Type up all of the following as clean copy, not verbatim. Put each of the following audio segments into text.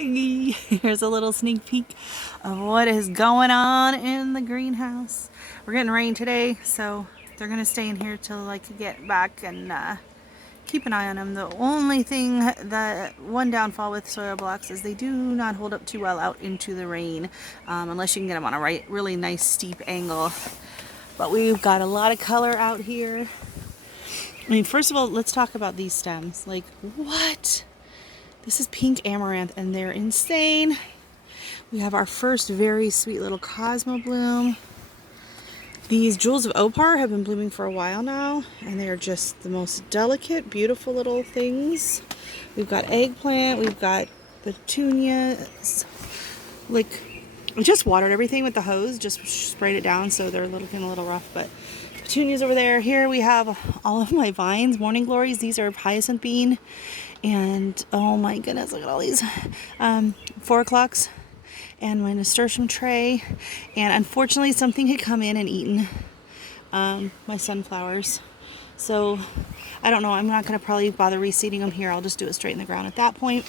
Here's a little sneak peek of what is going on in the greenhouse. We're getting rain today, so they're gonna stay in here till I can get back and keep an eye on them. The only thing, one downfall with soil blocks is they do not hold up too well out into the rain, unless you can get them on a really nice steep angle. But we've got a lot of color out here. I mean, first of all, let's talk about these stems. Like, what? This is pink amaranth, and they're insane. We have our first very sweet little Cosmo bloom. These jewels of opar have been blooming for a while now, and they are just the most delicate, beautiful little things. We've got eggplant, we've got petunias. Like, we just watered everything with the hose, just sprayed it down, so they're looking a little rough, but petunias over there. Here we have all of my vines, morning glories. These are hyacinth bean, and oh my goodness, look at all these 4 o'clocks, and my nasturtium tray. And unfortunately, something had come in and eaten my sunflowers. So I don't know. I'm not going to probably bother reseeding them here. I'll just do it straight in the ground at that point.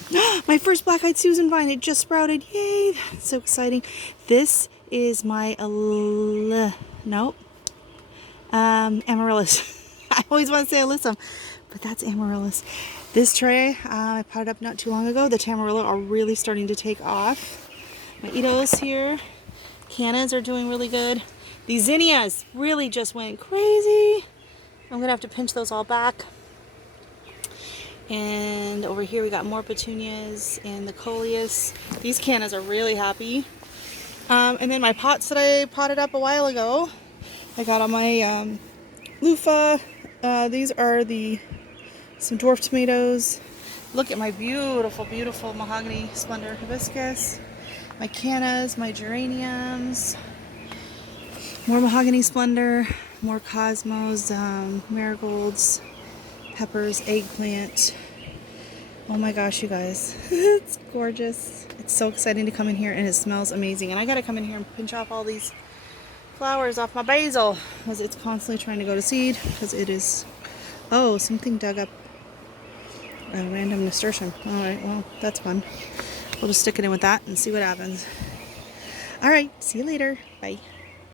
My first black-eyed Susan vine, it just sprouted. Yay! That's so exciting. This is my amaryllis. I always want to say alyssum, but that's amaryllis. This tray, I potted up not too long ago. The tamarilla are really starting to take off. My Edos here, cannas are doing really good. These zinnias really just went crazy. I'm gonna have to pinch those all back. And over here we got more petunias and the coleus. These cannas are really happy. And then my pots that I potted up a while ago, I got on my loofah. These are some dwarf tomatoes. Look at my beautiful, beautiful mahogany splendor hibiscus. My cannas, my geraniums, more mahogany splendor, more cosmos, marigolds, peppers, eggplant. Oh my gosh, you guys, it's gorgeous. It's so exciting to come in here, and it smells amazing. And I gotta come in here and pinch off all these flowers off my basil, because it's constantly trying to go to seed, because it is, oh, something dug up a random nasturtium. All right, well, that's fun. We'll just stick it in with that and see what happens. All right, see you later. Bye.